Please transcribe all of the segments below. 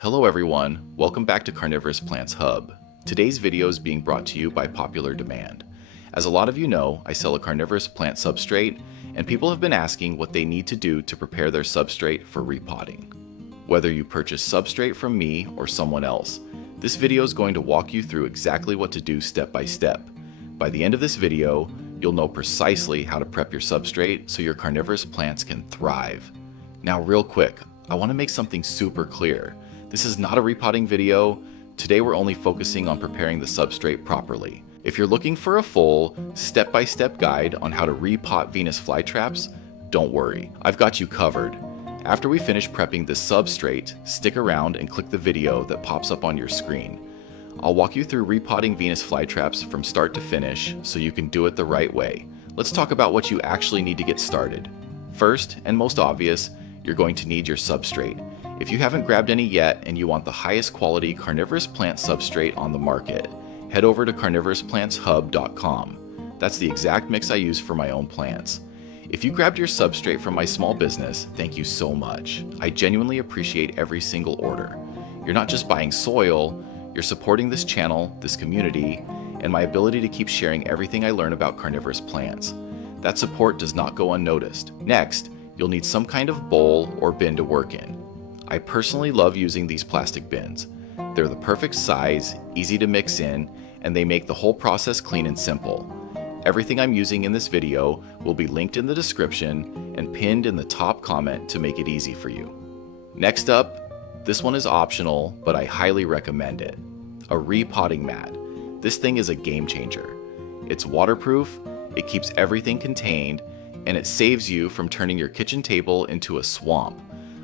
Hello everyone, welcome back to Carnivorous Plants Hub. Today's video is being brought to you by popular demand. As a lot of you know, I sell a carnivorous plant substrate, and people have been asking what they need to do to prepare their substrate for repotting. Whether you purchase substrate from me or someone else, this video is going to walk you through exactly what to do step by step. By the end of this video, you'll know precisely how to prep your substrate so your carnivorous plants can thrive. Now real quick, I want to make something super clear. This is not a repotting video. Today we're only focusing on preparing the substrate properly. If you're looking for a full, step-by-step guide on how to repot Venus flytraps, don't worry, I've got you covered. After we finish prepping the substrate, stick around and click the video that pops up on your screen. I'll walk you through repotting Venus flytraps from start to finish so you can do it the right way. Let's talk about what you actually need to get started. First, and most obvious, you're going to need your substrate. If you haven't grabbed any yet and you want the highest quality carnivorous plant substrate on the market, head over to carnivorousplanthub.com. That's the exact mix I use for my own plants. If you grabbed your substrate from my small business, thank you so much. I genuinely appreciate every single order. You're not just buying soil, you're supporting this channel, this community, and my ability to keep sharing everything I learn about carnivorous plants. That support does not go unnoticed. Next, you'll need some kind of bowl or bin to work in. I personally love using these plastic bins. They're the perfect size, easy to mix in, and they make the whole process clean and simple. Everything I'm using in this video will be linked in the description and pinned in the top comment to make it easy for you. Next up, this one is optional, but I highly recommend it. A repotting mat. This thing is a game changer. It's waterproof, it keeps everything contained, and it saves you from turning your kitchen table into a swamp.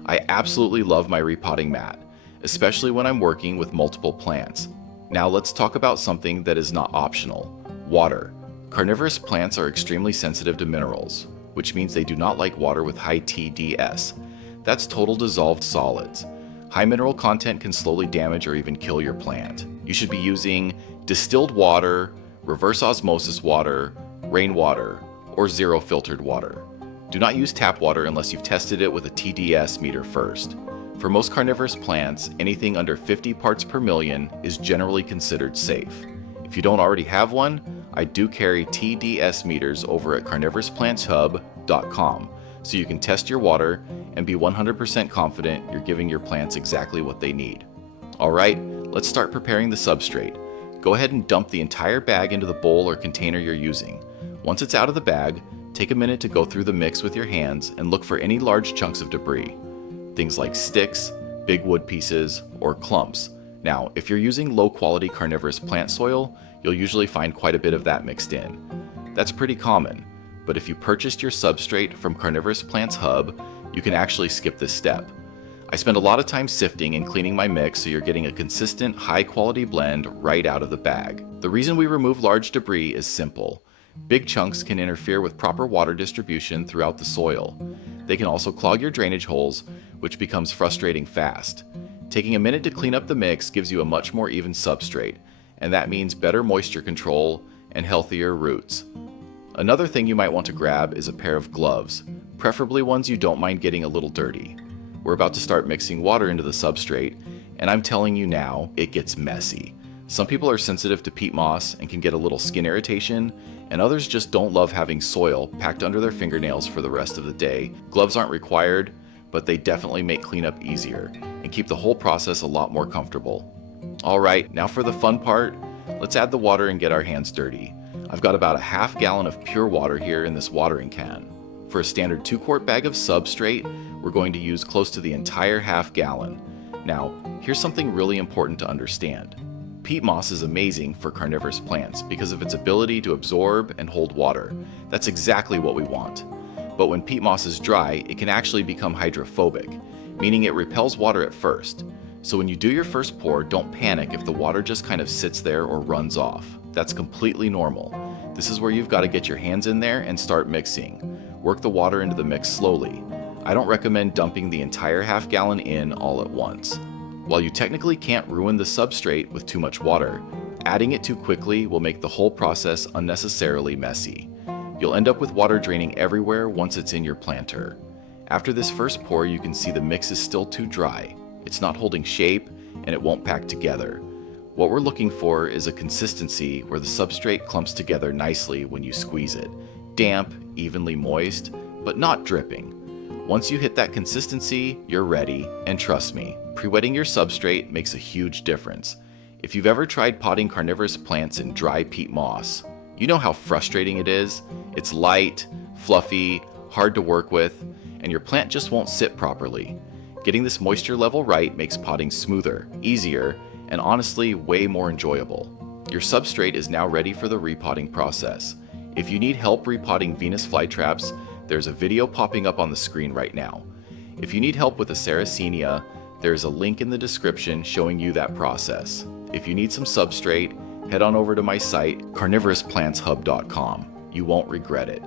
I absolutely love my repotting mat, especially when I'm working with multiple plants. Now let's talk about something that is not optional: water. Carnivorous plants are extremely sensitive to minerals, which means they do not like water with high TDS. That's total dissolved solids. High mineral content can slowly damage or even kill your plant. You should be using distilled water, reverse osmosis water, rainwater, or zero filtered water. Do not use tap water unless you've tested it with a TDS meter first. For most carnivorous plants, anything under 50 parts per million is generally considered safe. If you don't already have one, I do carry TDS meters over at carnivorousplanthub.com, so you can test your water and be 100% confident you're giving your plants exactly what they need. Alright, let's start preparing the substrate. Go ahead and dump the entire bag into the bowl or container you're using. Once it's out of the bag, take a minute to go through the mix with your hands and look for any large chunks of debris. Things like sticks, big wood pieces, or clumps. Now, if you're using low-quality carnivorous plant soil, you'll usually find quite a bit of that mixed in. That's pretty common, but if you purchased your substrate from Carnivorous Plants Hub, you can actually skip this step. I spend a lot of time sifting and cleaning my mix so you're getting a consistent, high-quality blend right out of the bag. The reason we remove large debris is simple. Big chunks can interfere with proper water distribution throughout the soil. They can also clog your drainage holes, which becomes frustrating fast. Taking a minute to clean up the mix gives you a much more even substrate, and that means better moisture control and healthier roots. Another thing you might want to grab is a pair of gloves, preferably ones you don't mind getting a little dirty. We're about to start mixing water into the substrate, and I'm telling you now, it gets messy. Some people are sensitive to peat moss and can get a little skin irritation, and others just don't love having soil packed under their fingernails for the rest of the day. Gloves aren't required, but they definitely make cleanup easier and keep the whole process a lot more comfortable. Alright, now for the fun part, let's add the water and get our hands dirty. I've got about a half gallon of pure water here in this watering can. For a standard 2-quart bag of substrate, we're going to use close to the entire half gallon. Now, here's something really important to understand. Peat moss is amazing for carnivorous plants because of its ability to absorb and hold water. That's exactly what we want. But when peat moss is dry, it can actually become hydrophobic, meaning it repels water at first. So when you do your first pour, don't panic if the water just kind of sits there or runs off. That's completely normal. This is where you've got to get your hands in there and start mixing. Work the water into the mix slowly. I don't recommend dumping the entire half gallon in all at once. While you technically can't ruin the substrate with too much water, adding it too quickly will make the whole process unnecessarily messy. You'll end up with water draining everywhere once it's in your planter. After this first pour, you can see the mix is still too dry. It's not holding shape, and it won't pack together. What we're looking for is a consistency where the substrate clumps together nicely when you squeeze it. Damp, evenly moist, but not dripping. Once you hit that consistency, you're ready, and trust me, pre-wetting your substrate makes a huge difference. If you've ever tried potting carnivorous plants in dry peat moss, you know how frustrating it is. It's light, fluffy, hard to work with, and your plant just won't sit properly. Getting this moisture level right makes potting smoother, easier, and honestly way more enjoyable. Your substrate is now ready for the repotting process. If you need help repotting Venus flytraps, there's a video popping up on the screen right now. If you need help with a Sarracenia, there's a link in the description showing you that process. If you need some substrate, head on over to my site, carnivorousplantshub.com. You won't regret it.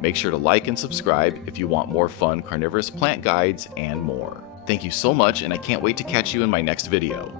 Make sure to like and subscribe if you want more fun carnivorous plant guides and more. Thank you so much, and I can't wait to catch you in my next video.